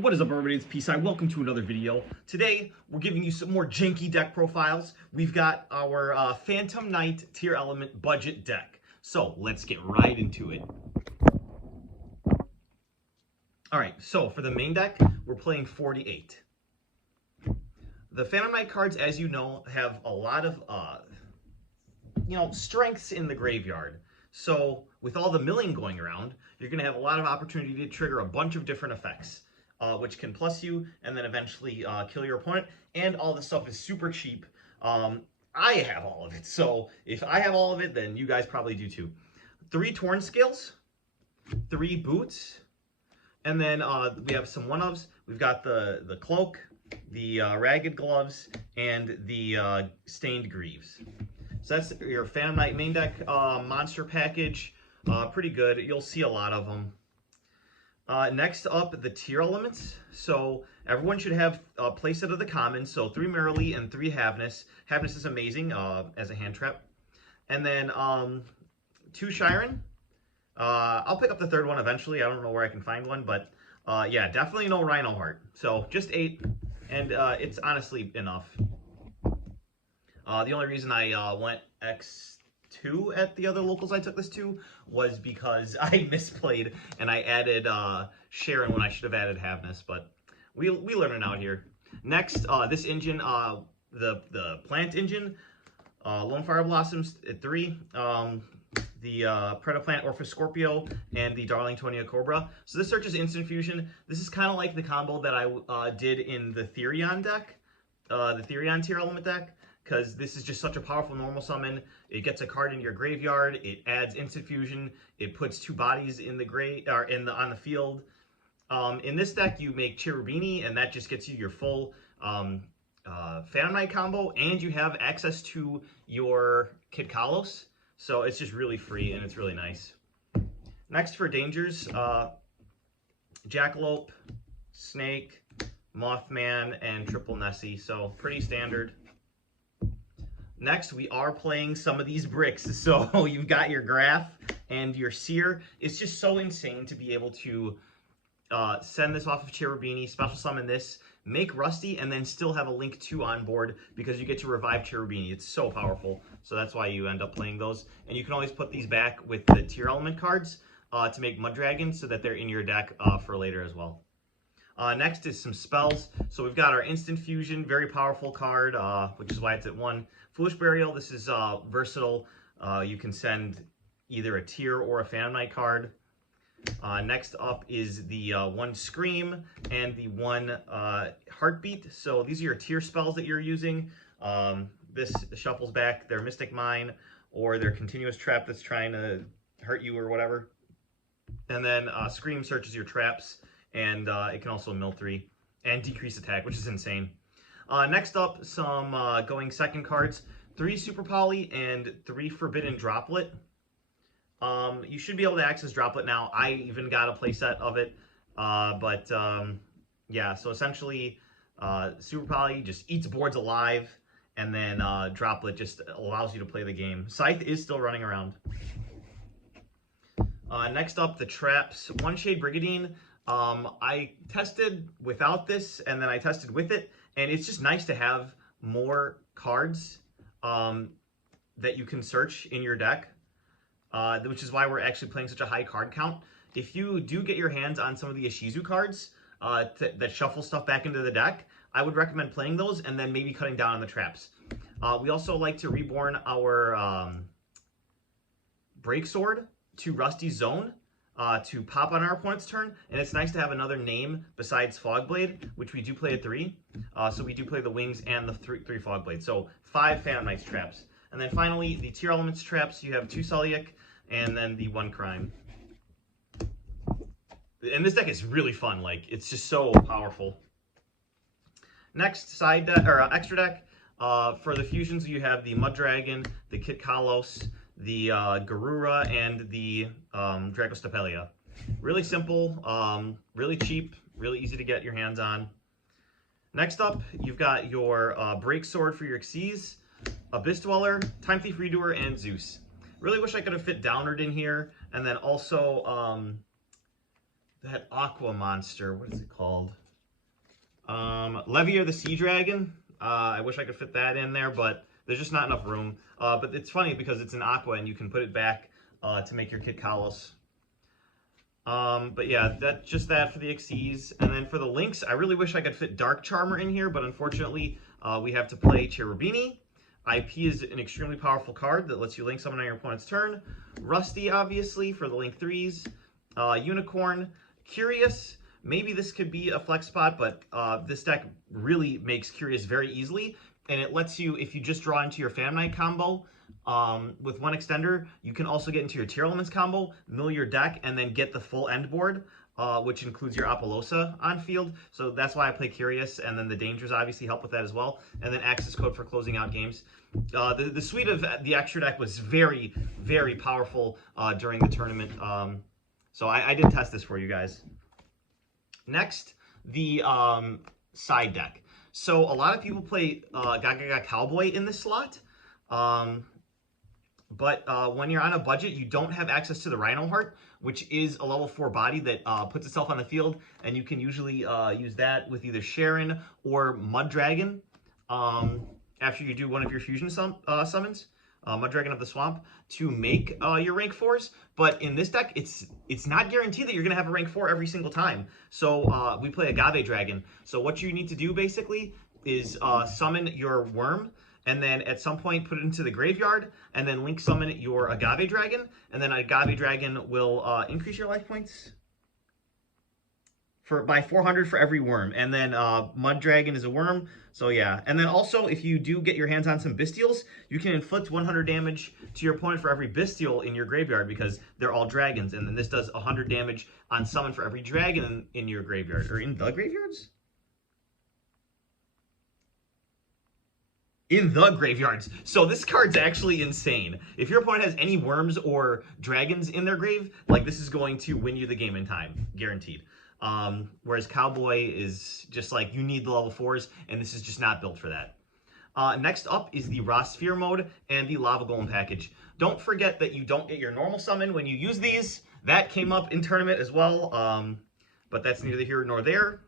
What is up, everybody? It's Peace-Eye. Welcome to another video. Today, we're giving you some more janky deck profiles. We've got our Phantom Knight Tearlament budget deck. So, let's get right into it. Alright, so for the main deck, we're playing 48. The Phantom Knight cards, as you know, have a lot of, strengths in the graveyard. So, with all the milling going around, you're going to have a lot of opportunity to trigger a bunch of different effects. Which can plus you and then eventually kill your opponent. And all this stuff is super cheap. I have all of it. So if I have all of it, then you guys probably do too. 3 Torn Scales, 3 Boots, and then we have some one-ofs. We've got the Cloak, the Ragged Gloves, and the Stained Greaves. So that's your Phantom Knight main deck monster package. Pretty good. You'll see a lot of them. Next up, the Tearlaments. So everyone should have a playset of the commons. So 3 Merrily and 3 Havness. Havness is amazing as a hand trap. And then 2 Shiren. I'll pick up the 3rd one eventually. I don't know where I can find one, but yeah, definitely no Rhino Heart. So just 8, and it's honestly enough. The only reason I went X2 at the other locals I took this to was because I misplayed and I added Sharon when I should have added Havness, but we learn it out here. Next, this engine, the plant engine, Lone Fire Blossoms at 3, the Predaplant Orphis Scorpio, and the Darlingtonia Cobra. So this searches instant fusion. This is kind of like the combo that I did in the Therion deck, the Therion Tearlament deck. Because this is just such a powerful normal summon. It gets a card in your graveyard. It adds instant fusion. It puts 2 bodies in the on the field. In this deck, you make Cherubini, and that just gets you your full Phantom Knight combo, and you have access to your Kit Kalos. So it's just really free, and it's really nice. Next for dangers, Jackalope, Snake, Mothman, and Triple Nessie. So pretty standard. Next, we are playing some of these bricks. So you've got your Graph and your Seer. It's just so insane to be able to send this off of Cherubini, special summon this, make Rusty, and then still have a Link 2 on board because you get to revive Cherubini. It's so powerful. So that's why you end up playing those. And you can always put these back with the Tearlament cards to make Mud Dragons so that they're in your deck for later as well. Next is some spells. So we've got our Instant Fusion, very powerful card, which is why it's at 1. Foolish Burial, this is versatile. You can send either a Tear or a Phantom Knight card. Next up is the 1 Scream and the 1 Heartbeat. So these are your Tear spells that you're using. This shuffles back their Mystic Mine or their Continuous Trap that's trying to hurt you or whatever. And then Scream searches your traps, and it can also mill 3 and decrease attack, which is insane. Next up, some going second cards. 3 Super Poly and 3 Forbidden Droplet. You should be able to access Droplet now. I even got a playset of it. Yeah, so essentially, Super Poly just eats boards alive, and then Droplet just allows you to play the game. Scythe is still running around. Next up, the traps. 1 Shade Brigadine. I tested without this, and then I tested with it, and it's just nice to have more cards that you can search in your deck, which is why we're actually playing such a high card count. If you do get your hands on some of the Ishizu cards that shuffle stuff back into the deck, I would recommend playing those and then maybe cutting down on the traps. We also like to reborn our Break Sword to Rusty's Zone to pop on our opponent's turn, and it's nice to have another name besides Fogblade, which we do play at 3. So we do play the Wings and the 3 Fogblades. So 5 Phantom Knights traps. And then finally, the Tearlaments traps, you have 2 Sulliek and then the 1 Crime. And this deck is really fun. Like, it's just so powerful. Next, side deck, or extra deck. For the fusions, you have the Mud Dragon, the Kit Kalos, the Garura, and the Dragostapelia. Really simple, really cheap, really easy to get your hands on. Next up, you've got your Break Sword for your Xyz, Abyss Dweller, Time Thief Redoer, and Zeus. Really wish I could have fit Downward in here, and then also that aqua monster, what is it called? Levier the Sea Dragon. I wish I could fit that in there, but there's just not enough room. But it's funny because it's an aqua and you can put it back to make your Kit Kalos. But yeah, that's just that for the Xyz. And then for the links, I really wish I could fit Dark Charmer in here, but unfortunately, we have to play Cherubini. IP is an extremely powerful card that lets you link summon on your opponent's turn. Rusty, obviously, for the link 3s. Unicorn. Curious. Maybe this could be a flex spot, but this deck really makes Curious very easily. And it lets you, if you just draw into your Phantom Knight combo, with one extender, you can also get into your Tearlaments combo, mill your deck, and then get the full end board, which includes your Apollosa on field. So that's why I play Curious, and then the Dangers obviously help with that as well. And then access code for closing out games. The suite of the extra deck was very, very powerful during the tournament. So I did test this for you guys. Next, the side deck. So a lot of people play Gaga Cowboy in this slot. But when you're on a budget, you don't have access to the Rhino Heart, which is a level 4 body that puts itself on the field, and you can usually use that with either Sharon or Mud Dragon after you do one of your fusion summons, Mud Dragon of the Swamp, to make your rank 4s. But in this deck, it's not guaranteed that you're going to have a rank 4 every single time. So we play Agave Dragon. So what you need to do basically is summon your worm, and then at some point put it into the graveyard, and then link summon your Agave Dragon, and then Agave Dragon will increase your life points by 400 for every worm. And then Mud Dragon is a worm, so yeah. And then also, if you do get your hands on some Bystials, you can inflict 100 damage to your opponent for every Bystial in your graveyard, because they're all dragons, and then this does 100 damage on summon for every dragon in your graveyard, or in the graveyards? In the graveyards. So this card's actually insane. If your opponent has any worms or dragons in their grave, like, this is going to win you the game in time, guaranteed. Whereas Cowboy is just like, you need the level 4s, and this is just not built for that. Next up is the Raw Sphere mode and the Lava Golem package. Don't forget that you don't get your normal summon when you use these. That came up in tournament as well, but that's neither here nor there.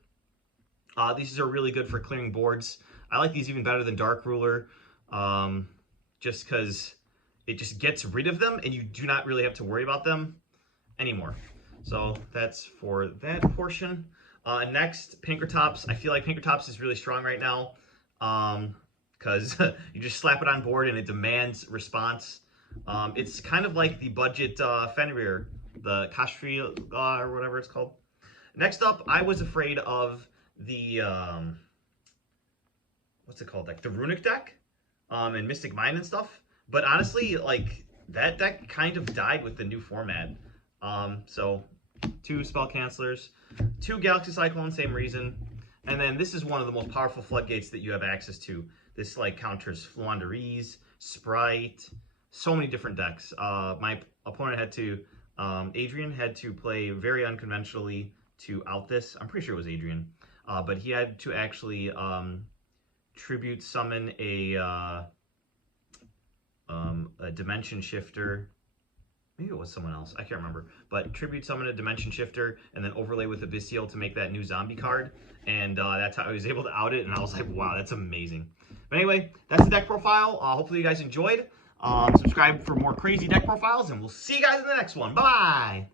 These are really good for clearing boards. I like these even better than Dark Ruler, just because it just gets rid of them, and you do not really have to worry about them anymore. So that's for that portion. Next, Pinkertops. I feel like Pinkertops is really strong right now, because you just slap it on board and it demands response. It's kind of like the budget Fenrir, the Kashri or whatever it's called. Next up, I was afraid of the what's it called? Like the Runic deck, and Mystic Mine and stuff. But honestly, like, that deck kind of died with the new format. So 2 Spell Cancelers, 2 Galaxy Cyclone, same reason. And then this is one of the most powerful floodgates that you have access to. This like counters Fluandereeze, Sprite, so many different decks. My opponent had to, Adrian had to play very unconventionally to out this. I'm pretty sure it was Adrian. But he had to actually tribute summon a Dimension Shifter. Maybe it was someone else. I can't remember. But tribute summon a Dimension Shifter and then overlay with a Bystial to make that new zombie card. And that's how I was able to out it. And I was like, wow, that's amazing. But anyway, that's the deck profile. Hopefully you guys enjoyed. Subscribe for more crazy deck profiles. And we'll see you guys in the next one. Bye-bye.